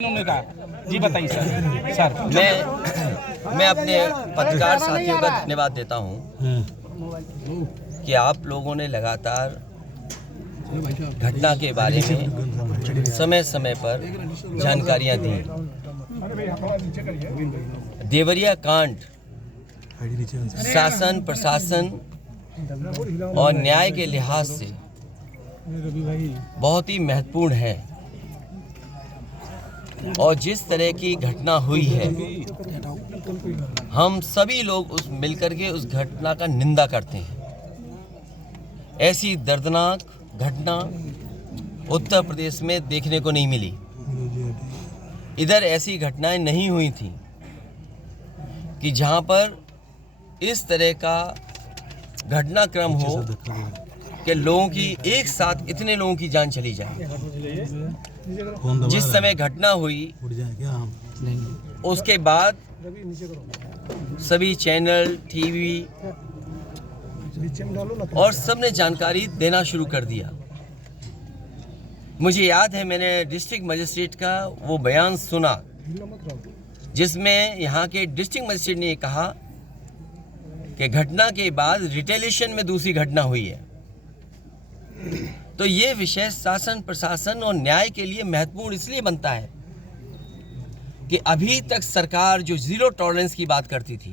उन्होंने कहा। जी बताइए सर। मैं अपने पत्रकार साथियों का धन्यवाद देता हूं कि आप लोगों ने लगातार घटना के बारे में समय समय पर जानकारियां दी। देवरिया कांड शासन प्रशासन और न्याय के लिहाज से बहुत ही महत्वपूर्ण है और जिस तरह की घटना हुई है हम सभी लोग मिलकर के उस घटना का निंदा करते हैं। ऐसी दर्दनाक घटना उत्तर प्रदेश में देखने को नहीं मिली। इधर ऐसी घटनाएं नहीं हुई थी कि जहां पर इस तरह का घटनाक्रम हो कि लोगों की एक साथ इतने लोगों की जान चली जाए। जिस समय घटना हुई उसके बाद सभी चैनल टीवी और सब ने जानकारी देना शुरू कर दिया। मुझे याद है मैंने डिस्ट्रिक्ट मजिस्ट्रेट का वो बयान सुना जिसमें यहाँ के डिस्ट्रिक्ट मजिस्ट्रेट ने कहा कि घटना के बाद रिटेलिएशन में दूसरी घटना हुई है। तो ये विषय शासन प्रशासन और न्याय के लिए महत्वपूर्ण इसलिए बनता है कि अभी तक सरकार जो जीरो टॉलरेंस की बात करती थी,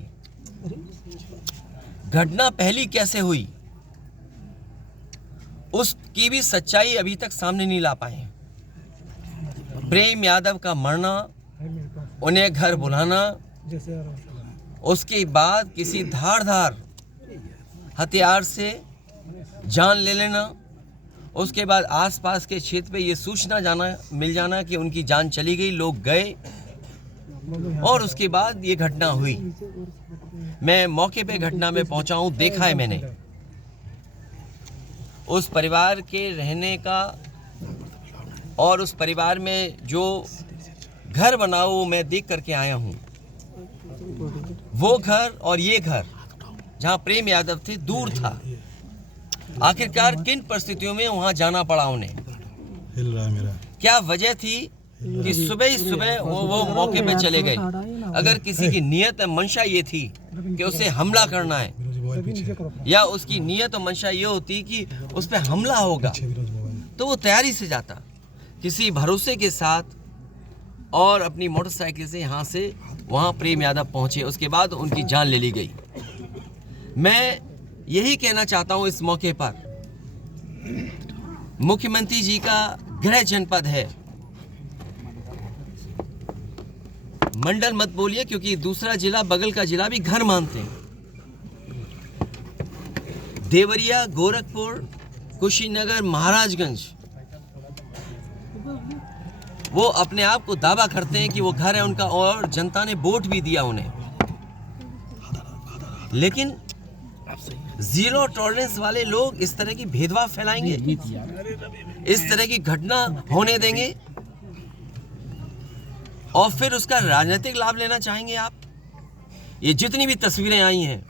घटना पहली कैसे हुई उसकी भी सच्चाई अभी तक सामने नहीं ला पाए। प्रेम यादव का मरना, उन्हें घर बुलाना, उसके बाद किसी धारदार हथियार से जान ले लेना, उसके बाद आसपास के क्षेत्र पे ये सूचना मिल जाना कि उनकी जान चली गई, लोग गए और उसके बाद ये घटना हुई। मैं मौके पे घटना में पहुंचा हूं, देखा है मैंने उस परिवार के रहने का और उस परिवार में जो घर बना वो मैं देख करके आया हूं। वो घर और ये घर जहां प्रेम यादव थे दूर था। आखिरकार किन परिस्थितियों में वहां जाना पड़ा उन्हें? क्या वजह थी कि सुबह ही सुबह वो मौके पे चले गए? अगर किसी की नीयत मंशा ये थी कि उसे हमला करना है या उसकी नीयत और मंशा ये होती कि उस पर हमला होगा तो वो तैयारी से जाता किसी भरोसे के साथ और अपनी मोटरसाइकिल से यहाँ से वहाँ प्रेम यादव पहुँचे। उसके बाद उनकी जान ले ली गई। मैं यही कहना चाहता हूं इस मौके पर, मुख्यमंत्री जी का गृह जनपद है, मंडल मत बोलिए क्योंकि दूसरा जिला बगल का जिला भी घर मानते हैं। देवरिया, गोरखपुर, कुशीनगर, महाराजगंज वो अपने आप को दावा करते हैं कि वो घर है उनका और जनता ने वोट भी दिया उन्हें। लेकिन जीरो टॉलरेंस वाले लोग इस तरह की भेदभाव फैलाएंगे, इस तरह की घटना होने देंगे और फिर उसका राजनीतिक लाभ लेना चाहेंगे आप। ये जितनी भी तस्वीरें आई हैं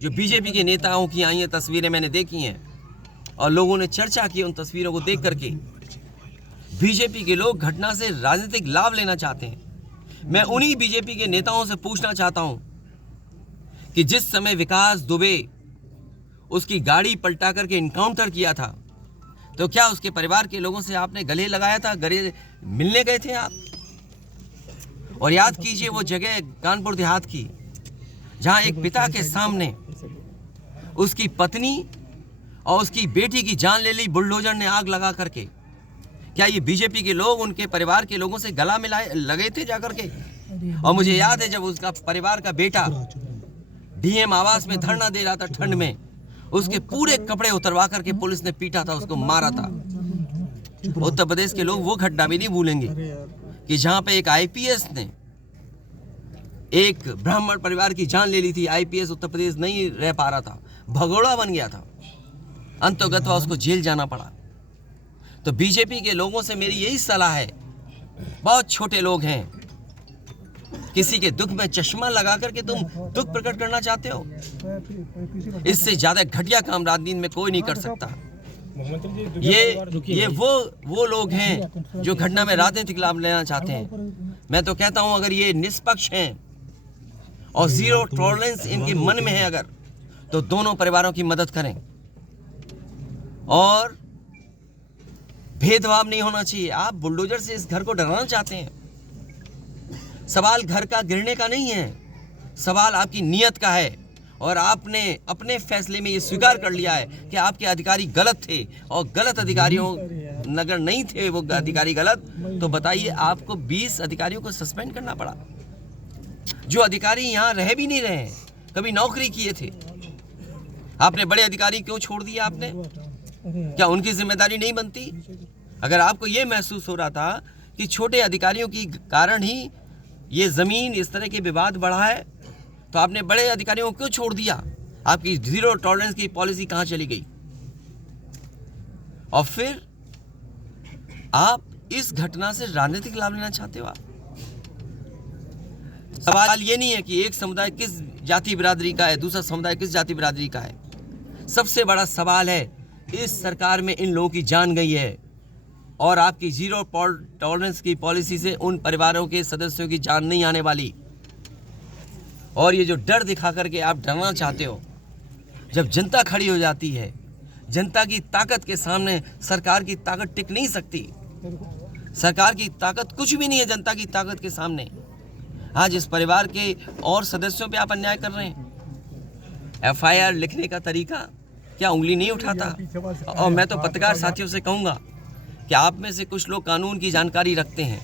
जो बीजेपी के नेताओं की आई हैं, तस्वीरें मैंने देखी हैं और लोगों ने चर्चा की उन तस्वीरों को देख करके। बीजेपी के लोग घटना से राजनीतिक लाभ लेना चाहते हैं। मैं उन्हीं बीजेपी के नेताओं से पूछना चाहता हूं कि जिस समय विकास दुबे उसकी गाड़ी पलटा करके इनकाउंटर किया था तो क्या उसके परिवार के लोगों से आपने गले लगाया था, गले मिलने गए थे आप? और याद कीजिए वो जगह कानपुर देहात की जहां एक पिता के सामने उसकी पत्नी और उसकी बेटी की जान ले ली बुलडोजर ने आग लगा करके। क्या ये बीजेपी के लोग उनके परिवार के लोगों से गला मिलाए लगे थे जाकर के? और मुझे याद है जब उसका परिवार का बेटा डीएम आवास में धरना दे रहा था ठंड में, उसके पूरे कपड़े उतरवा करके पुलिस ने पीटा था, उसको मारा था। उत्तर प्रदेश के लोग वो घटना भी नहीं भूलेंगे कि जहां पे एक आईपीएस ने एक ब्राह्मण परिवार की जान ले ली थी। आईपीएस उत्तर प्रदेश नहीं रह पा रहा था, भगोड़ा बन गया था, अंतोगत्वा उसको जेल जाना पड़ा। तो बीजेपी के लोगों से मेरी यही सलाह है, बहुत छोटे लोग हैं, किसी के दुख में चश्मा लगा करके तुम दुख प्रकट करना चाहते हो? इससे ज्यादा घटिया काम राजनीति में कोई नहीं कर सकता। ये वो लोग हैं जो घटना में राजनीतिक लाभ लेना चाहते हैं। मैं तो कहता हूं अगर ये निष्पक्ष हैं और जीरो टॉलरेंस इनके मन में है अगर, तो दोनों परिवारों की मदद करें और भेदभाव नहीं होना चाहिए। आप बुलडोजर से इस घर को डराना चाहते हैं। सवाल घर का गिरने का नहीं है, सवाल आपकी नीयत का है और आपने अपने फैसले में ये स्वीकार कर लिया है कि आपके अधिकारी गलत थे और गलत अधिकारियों अगर नहीं थे वो अधिकारी गलत, तो बताइए आपको 20 अधिकारियों को सस्पेंड करना पड़ा। जो अधिकारी यहाँ रह भी नहीं रहे हैं, कभी नौकरी किए थे, आपने बड़े अधिकारी क्यों छोड़ दिया? आपने क्या उनकी जिम्मेदारी नहीं बनती? अगर आपको ये महसूस हो रहा था कि छोटे अधिकारियों की कारण ही ये ज़मीन इस तरह के विवाद बढ़ा है, तो आपने बड़े अधिकारियों को क्यों छोड़ दिया? आपकी जीरो टॉलरेंस की पॉलिसी कहाँ चली गई? और फिर आप इस घटना से राजनीतिक लाभ लेना चाहते हो। आप सवाल ये नहीं है कि एक समुदाय किस जाति बिरादरी का है, दूसरा समुदाय किस जाति बिरादरी का है। सबसे बड़ा सवाल है इस सरकार में इन लोगों की जान गई है और आपकी जीरो टॉलरेंस की पॉलिसी से उन परिवारों के सदस्यों की जान नहीं आने वाली। और ये जो डर दिखा करके आप डरना चाहते हो, जब जनता खड़ी हो जाती है, जनता की ताकत के सामने सरकार की ताकत टिक नहीं सकती। सरकार की ताकत कुछ भी नहीं है जनता की ताकत के सामने। आज इस परिवार के और सदस्यों पे आप अन्याय कर रहे हैं। FIR लिखने का तरीका क्या उंगली नहीं उठाता? और मैं तो पत्रकार साथियों से कहूँगा कि आप में से कुछ लोग कानून की जानकारी रखते हैं,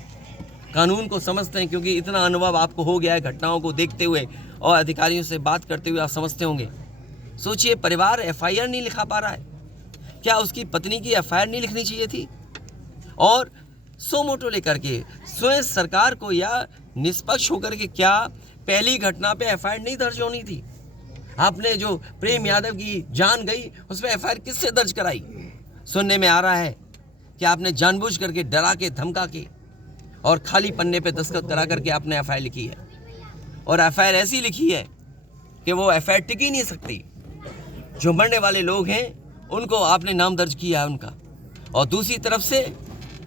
कानून को समझते हैं, क्योंकि इतना अनुभव आपको हो गया है घटनाओं को देखते हुए और अधिकारियों से बात करते हुए, आप समझते होंगे। सोचिए, परिवार FIR नहीं लिखा पा रहा है, क्या उसकी पत्नी की FIR नहीं लिखनी चाहिए थी? और सो मोटो लेकर के स्वयं सरकार को या निष्पक्ष होकर के क्या पहली घटना पे FIR नहीं दर्ज होनी थी? आपने जो प्रेम यादव की जान गई उस पर FIR किससे दर्ज कराई? सुनने में आ रहा है कि आपने जानबूझ करके डरा के धमका के और खाली पन्ने पे दस्तखत करा करके आपने FIR लिखी है। और FIR ऐसी लिखी है कि वो FIR टिक ही नहीं सकती। जो मरने वाले लोग हैं उनको आपने नाम दर्ज किया है उनका, और दूसरी तरफ से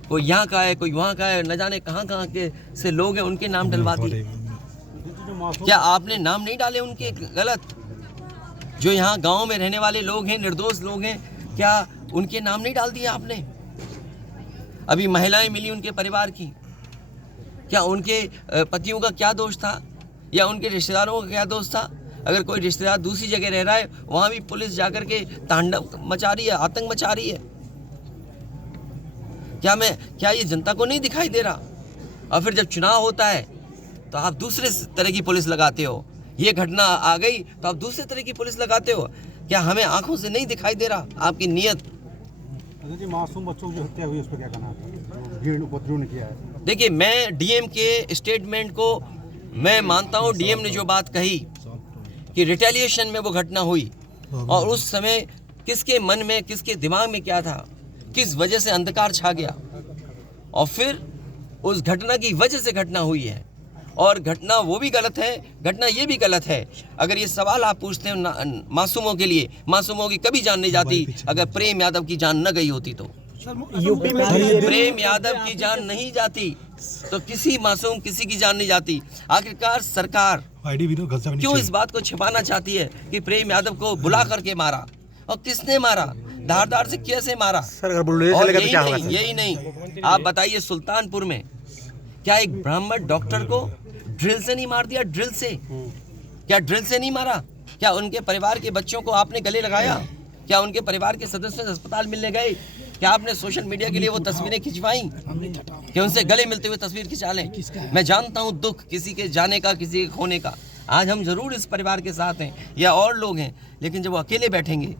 कोई यहाँ का है, कोई वहाँ का है, न जाने कहाँ कहाँ के से लोग हैं, उनके नाम डलवा दिए। क्या आपने नाम नहीं डाले उनके गलत? जो यहाँ गांव में रहने वाले लोग हैं, निर्दोष लोग हैं, क्या उनके नाम नहीं डाल दिए आपने? अभी महिलाएं मिली उनके परिवार की, क्या उनके पतियों का क्या दोष था या उनके रिश्तेदारों का क्या दोष था? अगर कोई रिश्तेदार दूसरी जगह रह रहा है, वहाँ भी पुलिस जाकर के तांडव मचा रही है, आतंक मचा रही है। क्या ये जनता को नहीं दिखाई दे रहा? और फिर जब चुनाव होता है तो आप दूसरे तरह की पुलिस लगाते हो। ये घटना आ गई तो आप दूसरे तरह की पुलिस लगाते हो। क्या हमें आंखों से नहीं दिखाई दे रहा आपकी नीयत? मासूम बच्चों की हत्या हुई, उस पर क्या कहना है? भीड़ उपद्रव ने किया है। देखिए, मैं डीएम के स्टेटमेंट को मैं मानता हूँ। डीएम ने जो बात कही कि रिटेलिएशन में वो घटना हुई, और उस समय किसके मन में, किसके दिमाग में क्या था, किस वजह से अंधकार छा गया, और फिर उस घटना की वजह से घटना हुई है। और घटना वो भी गलत है, घटना ये भी गलत है। अगर ये सवाल आप पूछते हैं मासूमों के लिए, मासूमों की कभी जान नहीं जाती। अगर प्रेम यादव की जान न गई होती तो यूपी में प्रेम यादव की जान नहीं जाती तो किसी मासूम किसी की जान नहीं जाती। आखिरकार सरकार क्यों इस बात को छिपाना चाहती है कि प्रेम यादव को बुला करके मारा, और किसने मारा, धारदार से कैसे मारा? और यही नहीं, आप बताइए सुल्तानपुर में क्या एक ब्राह्मण डॉक्टर को ड्रिल से नहीं मार दिया? ड्रिल से, क्या ड्रिल से नहीं मारा? क्या उनके परिवार के बच्चों को आपने गले लगाया? क्या उनके परिवार के सदस्य अस्पताल मिलने गए? क्या आपने सोशल मीडिया के लिए वो तस्वीरें खिंचवाई कि उनसे गले मिलते हुए तस्वीर खिंचा लें? मैं जानता हूँ दुख किसी के जाने का, किसी के खोने का। आज हम जरूर इस परिवार के साथ हैं या और लोग हैं, लेकिन जब वो अकेले बैठेंगे,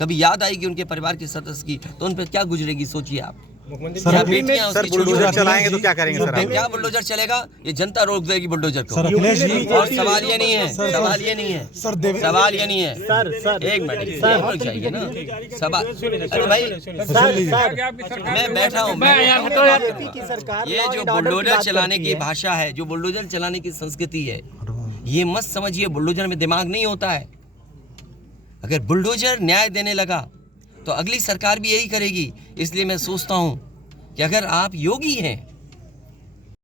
कभी याद आएगी उनके परिवार के सदस्य की, तो उन पर क्या गुजरेगी? सोचिए आप। सर, बुलडोजर चलाएंगे तो क्या करेंगे सर? क्या बुलडोजर चलेगा? ये जनता रोक देगी बुलडोजर को। और सवाल ये नहीं है, सवाल ये नहीं है, सवाल ये नहीं है। एक मिनट चाहिए ना सवाल। अरे भाई, मैं बैठा हूँ। ये जो बुलडोजर चलाने की भाषा है, जो बुलडोजर चलाने की संस्कृति है, ये मत समझिए बुलडोजर में दिमाग नहीं होता है। अगर बुलडोजर न्याय देने लगा तो अगली सरकार भी यही करेगी। इसलिए मैं सोचता हूँ कि अगर आप योगी हैं